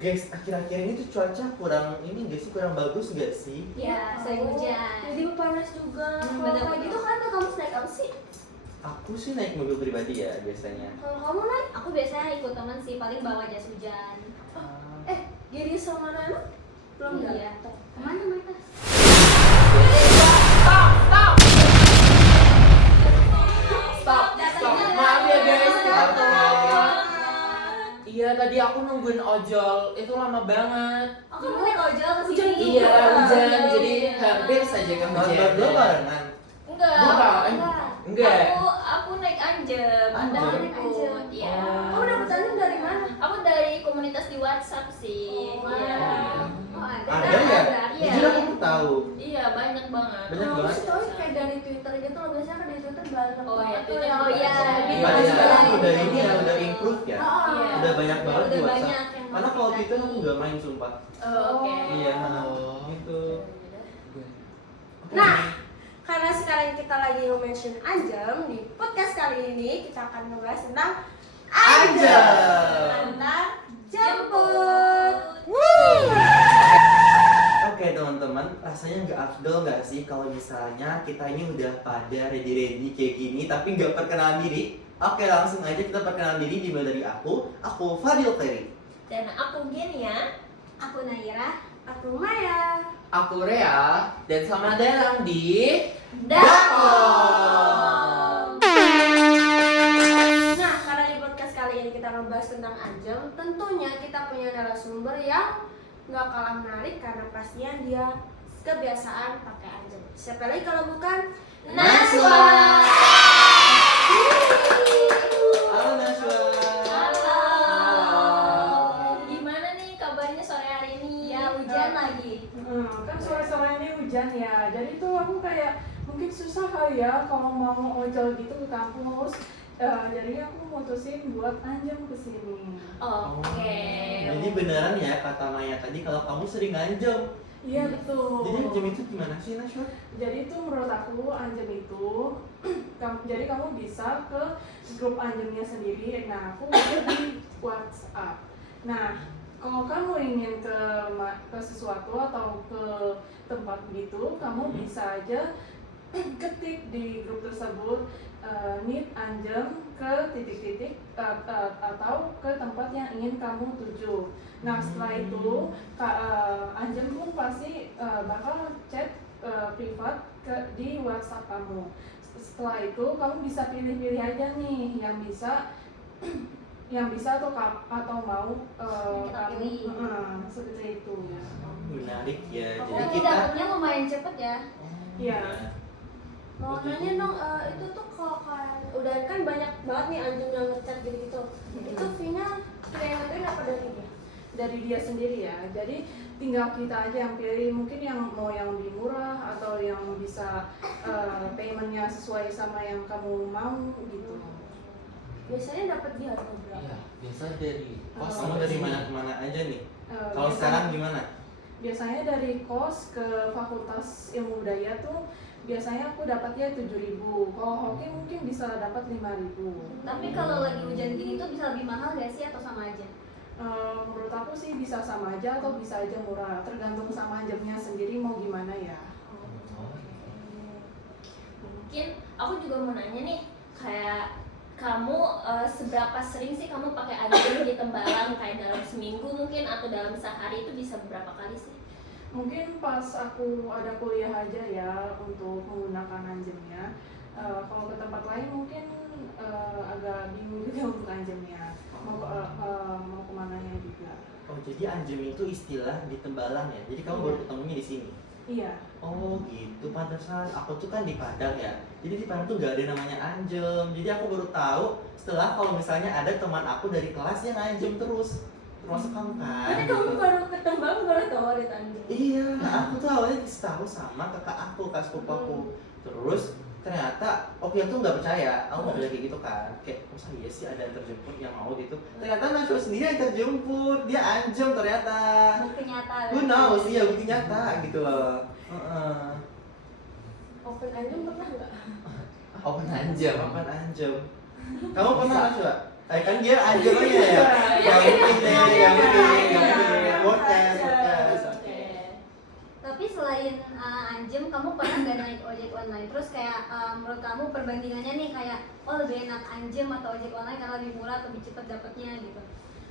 Guys, akhir-akhir ini tuh cuaca kurang bagus gak sih? Iya, sering hujan. Jadi panas juga. Kalau kayak gitu kan kamu naik apa sih? Aku sih naik mobil pribadi ya biasanya. Kalau kamu naik? Aku biasanya ikut teman sih, paling bawa jas hujan. Jadi sama Nana? Belum Iya. datang. Kemana mereka? Stop. Maaf ya guys, iya tadi aku nungguin ojol, itu lama banget. Aku naik ojol ke sini. Iya, hujan, jadi hampir saja kehujanan. Berdua barengan. Enggak. Enggak. Aku naik Anjem. Anjem. Aku Naik Anjem. Iya. Kamu dapet Anjem dari mana? Aku dari komunitas di WhatsApp sih. Oh, Iya. Oh, Ada ya? Iya. Jujur aku tahu. Iya, banyak banget. Banyak Kamu banget. sih tau kayak dari Twitter gitu loh, biasanya kan di Twitter banyak Oh, iya, banget tuh Twitter. yang Oh, iya. bikin Berarti Iya. sekarang acara. udah ini ya, udah improve ya. Iya. Udah banyak banget di Udah WhatsApp. banyak yang Karena kalau Twitter aku nggak main sumpah. Oh, oke. Iya, Oh. gitu. Nah, karena sekarang kita lagi mention Anjem, di podcast kali ini kita akan membahas tentang Anjem. Antar jemput. Oke teman-teman, rasanya nggak afdol nggak sih kalau misalnya kita ini udah pada ready-ready kayak gini tapi nggak perkenalan diri? Oke, langsung aja kita perkenalan diri, dimulai dari aku Fadil Ferry. Dan aku Genia. Aku Naira, aku Maya. Aku Rea, dan selamat datang di Dakom. Nah, karena di podcast kali ini kita ngebahas tentang Anjem, tentunya kita punya narasumber yang nggak kalah menarik karena pastinya dia kebiasaan pakai Anjem. Siapa lagi kalau bukan Najwa. Halo Najwa. Halo. Gimana nih kabarnya sore hari ini? Ya, hujan lagi. Kan sore-sore ini hujan ya, jadi tuh aku kayak mungkin susah kali ya kalau mau ojol gitu ke kampus. Jadi aku mutusin buat Anjem kesini. Oke. Jadi beneran ya kata Maya tadi kalau kamu sering anjem. Iya betul. Jadi anjem itu gimana sih Najwa? Jadi itu menurut aku Anjem itu, jadi kamu bisa ke grup Anjemnya sendiri. Nah aku udah di WhatsApp. Nah kalau kamu ingin ke sesuatu atau ke tempat gitu, kamu bisa aja ketik di grup tersebut need Anjem ke titik-titik atau ke tempat yang ingin kamu tuju. Nah setelah itu Anjem pun pasti bakal chat privat di WhatsApp kamu. Setelah itu kamu bisa pilih-pilih aja nih yang bisa atau mau Kita kamu pilih. seperti itu. Menarik ya. Jadi Jadi kita dapetnya lumayan cepet ya. Iya. Mau nanya dong, itu tuh kalau kalian udah kan banyak banget nih Anjem yang ngechat gitu-gitu. Itu fee-nya yang nganterin apa dari dia? Dari dia sendiri ya, jadi tinggal kita aja yang pilih, mungkin yang mau yang lebih murah atau yang bisa paymentnya sesuai sama yang kamu mau gitu. Biasanya dapat di harga berapa? Iya, biasa dari kos kamu dari mana ke mana aja nih? Kalau Biasanya- sekarang gimana? biasanya dari kos ke Fakultas Ilmu Budaya tuh biasanya aku dapatnya 7.000. Kalau hoki mungkin bisa dapat 5.000. Tapi kalau lagi hujan gini tuh bisa lebih mahal gak sih atau sama aja? Menurut aku sih bisa sama aja atau bisa aja murah, tergantung sama jamnya sendiri mau gimana ya. Mungkin aku juga mau nanya nih, kayak kamu seberapa sering sih kamu pakai Anjem di Tembalang, kayak dalam seminggu mungkin atau dalam sehari itu bisa berapa kali sih? Mungkin pas aku ada kuliah aja ya untuk menggunakan Anjemnya. Kalau ke tempat lain mungkin agak bingung juga untuk Anjemnya. Mau kemananya juga. Oh jadi anjem itu istilah di Tembalang ya? Jadi kamu baru ketemunya di sini? Iya. Oh gitu, pantesan aku tuh kan di Padang ya. Jadi di Padang tuh gak ada namanya anjem. Jadi aku baru tahu setelah kalau misalnya ada teman aku dari kelas yang anjem terus. Termasuk kamu kan? Tapi gitu. kamu baru ketemu baru tahu ada Anjem. Iya, nah aku tuh awalnya dikasih tahu sama kakak aku, kakak sepupu aku. Terus ternyata Oki tuh nggak percaya, aku nggak bilang kayak gitu kan. Kayak masa iya sih ada yang terjemput yang mau gitu. Ternyata Najwa sendiri yang terjemput, dia anjem ternyata. Bukti nyata. Who knows, iya bukti nyata gitu loh. Open Anjem pernah nggak? open anjem. Kapan anjem? Kamu pernah Najwa? Kan dia anjem aja ya. Gak mungkin deh, gak mungkin. online. Terus kayak menurut kamu perbandingannya nih kayak lebih enak Anjem atau ojek online karena lebih murah atau lebih cepat dapatnya gitu?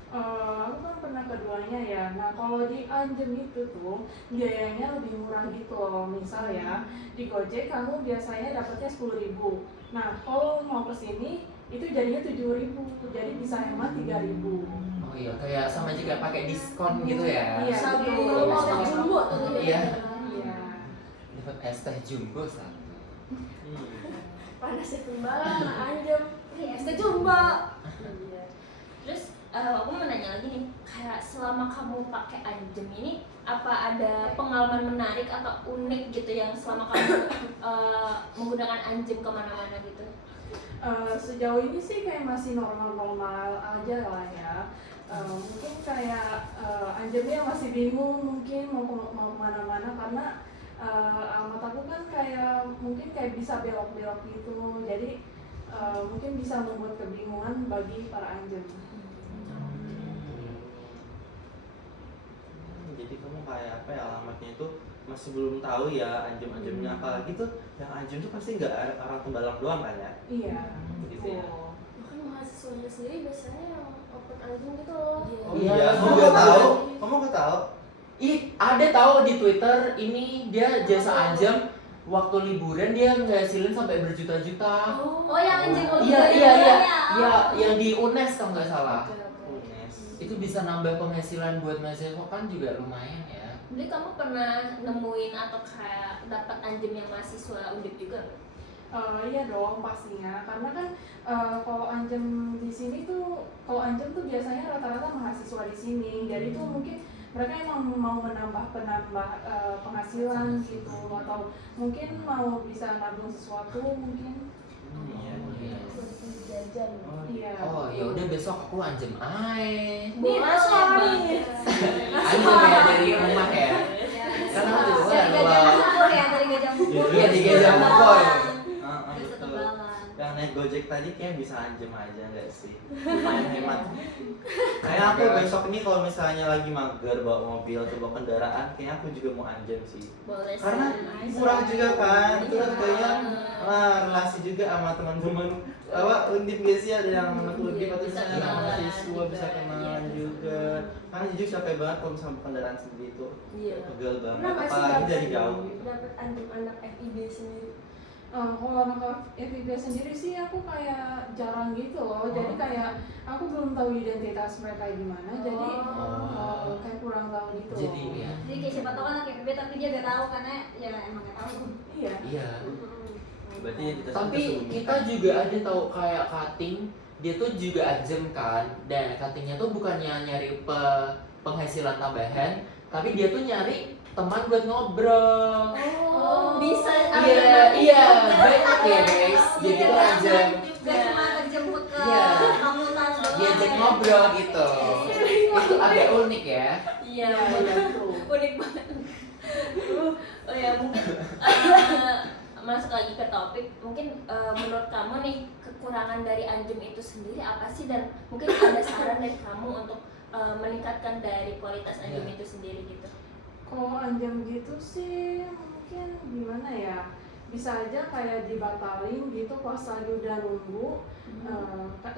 Aku kan pernah keduanya ya. Nah kalau di Anjem itu tuh biayanya lebih murah gitu loh. Misal ya di Gojek kamu biasanya dapatnya 10.000. Nah kalau mau kesini itu jadinya 7.000. Jadi bisa hemat 3.000. Oh iya, kayak sama juga pakai diskon gitu ya. Iya. Satu betul. mau teh jumbo tuh. Iya. Iya. Dapat es teh jumbo satu. Panas itu banget Anjem. Es teh jumbo. Iya. Terus aku mau nanya lagi nih, kayak selama kamu pakai Anjem ini apa ada pengalaman menarik atau unik gitu yang selama kamu menggunakan Anjem kemana-mana gitu? Sejauh ini sih kayak masih normal-normal aja lah ya. Mungkin kayak Anjemnya masih bingung mungkin mau kemana-mana karena alamat aku kan kayak mungkin kayak bisa belok-belok gitu. Jadi mungkin bisa membuat kebingungan bagi para Anjem. Jadi kamu kayak apa ya, alamatnya itu masih belum tahu ya Anjem-Anjemnya, apalagi tuh yang Anjem tuh pasti nggak orang Tembalang doang kan ya? Iya. Begitu ya. Bahkan mahasiswanya sendiri biasanya yang open Anjem gitu loh. Oh Iya, iya, kamu nggak tahu? Kamu nggak tahu? Ih, ada tahu di Twitter ini dia jasa Anjem waktu liburan dia ngasilin sampai berjuta-juta. Oh yang Anjem Iya, iya, iya. Ya, yang di UNES kalau nggak salah. Unes. Itu bisa nambah penghasilan buat mahasiswa kan juga lumayan ya. Jadi kamu pernah nemuin atau kayak dapat Anjem yang mahasiswa Undip juga? Iya dong pastinya, karena kan kalau Anjem di sini tuh, kalau Anjem tuh biasanya rata-rata mahasiswa di sini, jadi tuh mungkin mereka emang mau menambah penghasilan gitu, atau mungkin mau bisa nabung sesuatu mungkin. Iya. jajan. Iya. Oh ya udah besok aku Anjem ae. Nih masuk nih. Anjem ya dari rumah ya. Karena aku juga Dari kalau gajah mukul ya, dari gajah mukul. Iya, di Gajah Mukul. Terus Betul. ketebalan. Yang naik Gojek tadi kayak bisa Anjem aja nggak sih? Lumayan hemat. Kayak aku besok ini kalau misalnya lagi mager bawa mobil atau bawa kendaraan, kayaknya aku juga mau Anjem sih. Boleh sih. Karena murah juga kan, terus Iya. kayaknya relasi juga sama teman-teman Undip guys ya, ada yang anak Undip atau Bisa misalnya anak kenalan mahasiswa bisa juga. kenalan Iya. juga. Karena jujur capek banget kalau misalnya kendaraan sendiri itu Iya. pegel banget, Pernah nggak sih apalagi dari dapet- jauh. dapet Anjem anak FIB sendiri? Kalau anak FIB sendiri sih aku kayak jarang gitu loh, jadi kayak aku belum tahu identitas mereka gimana, jadi kayak kurang tahu gitu loh. Jadi ya. Jadi kayak siapa tau kan anak FIB tapi dia gak tahu karena ya emang gak tahu. Iya. Iya. Berarti kita Tapi kita juga ada tahu kayak cutting, dia tuh juga Anjem kan, dan cuttingnya tuh bukannya nyari penghasilan tambahan, tapi dia tuh nyari teman buat ngobrol. Oh, bisa. Iya, iya, banyak ya guys. Jadi tuh Anjem Gak cuma terjemput ke Iya. fakultas doang. diajak ngobrol gitu. Itu agak unik ya. Iya. Iya, betul. Unik banget. Oh ya mungkin masuk lagi ke topik, mungkin menurut kamu nih kekurangan dari Anjem itu sendiri apa sih, dan mungkin ada saran dari kamu untuk meningkatkan dari kualitas Anjem Iya. itu sendiri gitu. Kalau Anjem gitu sih mungkin gimana ya, bisa aja kayak dibatalin gitu pas lagi udah nunggu.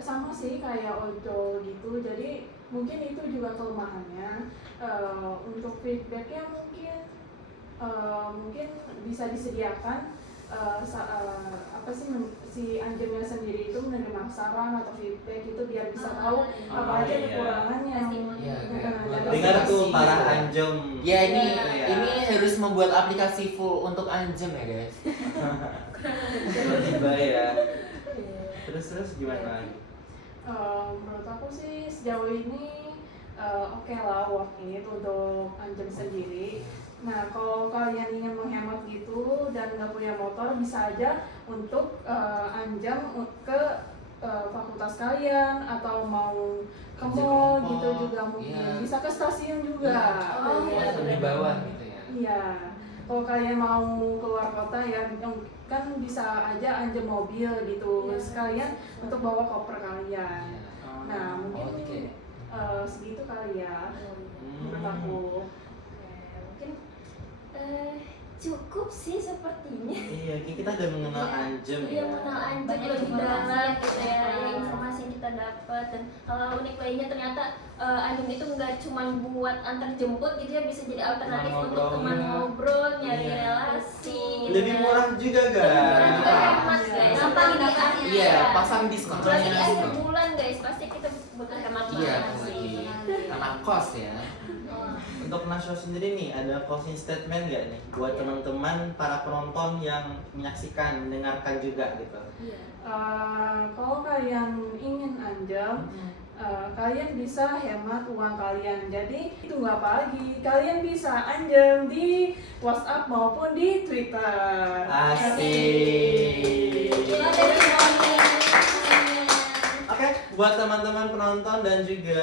Sama sih kayak ojol gitu, jadi mungkin itu juga kelemahannya. Untuk feedbacknya mungkin bisa disediakan apa sih si Anjemnya sendiri itu menerima saran atau feedback itu biar bisa tahu apa aja iya. kekurangannya. Iya, kayak buat Jadi dengar tuh aplikasi para gitu. Anjem. Ya ini Iya. ini harus membuat aplikasi full untuk Anjem ya guys. Tiba-tiba ya. Terus gimana lagi? Menurut aku sih sejauh ini oke lah worth it untuk Anjem sendiri. Nah kalau kalian ingin menghemat gitu dan nggak punya motor, bisa aja untuk Anjem ke fakultas kalian atau mau ke Anjem mall ke gitu mall, juga mungkin. iya. Bisa ke stasiun juga. Oh, Iya. Langsung di bawah gitu ya. Iya, kalau kalian mau keluar kota ya kan bisa aja Anjem mobil gitu, Iya. sekalian untuk bawa koper kalian. Iya. Nah mungkin Oh, oke. segitu kali ya menurut Hmm. aku. Oke, mungkin cukup sih sepertinya. Iya, kita udah mengenal Anjem Iya, ya. mengenal Anjem Banyak lebih informasi dalam yang gitu kita ya, dapat. informasi yang kita dapat. Dan hal unik lainnya ternyata Anjem itu nggak cuma buat antar jemput gitu ya, bisa jadi alternatif Teman untuk teman ngobrolnya. ngobrol, nyari Iya. relasi gitu Lebih kan. murah juga Lebih murah guys. juga, hemat guys. Gampang Apalagi di dapatnya. akhir Iya, ya. pasang diskon. Apalagi di akhir Diskon. bulan guys, pasti kita butuh hemat Iya, banget sih. lagi anak kos ya. Untuk Nasyo sendiri nih, ada closing statement nggak nih buat teman-teman para penonton yang menyaksikan, mendengarkan juga gitu? Iya. Kalau kalian ingin anjem, kalian bisa hemat uang kalian. Jadi tunggu apa lagi? Kalian bisa anjem di WhatsApp maupun di Twitter. Asik. Testimoni. Oke, buat teman-teman penonton dan juga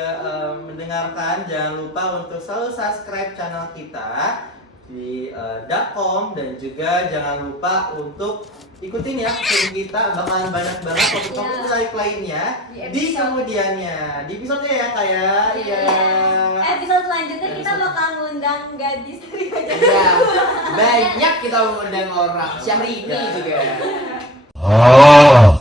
mendengarkan, jangan lupa untuk selalu subscribe channel kita di Dakom, dan juga jangan lupa untuk ikutin ya film kita, bakalan banyak banget topik-topik menarik lainnya di kemudiannya, di episode ya kayak Iya. Episode selanjutnya kita bakal ngundang gadis dari Gajah. Iya, banyak kita mengundang orang. Syahrini juga. Oh.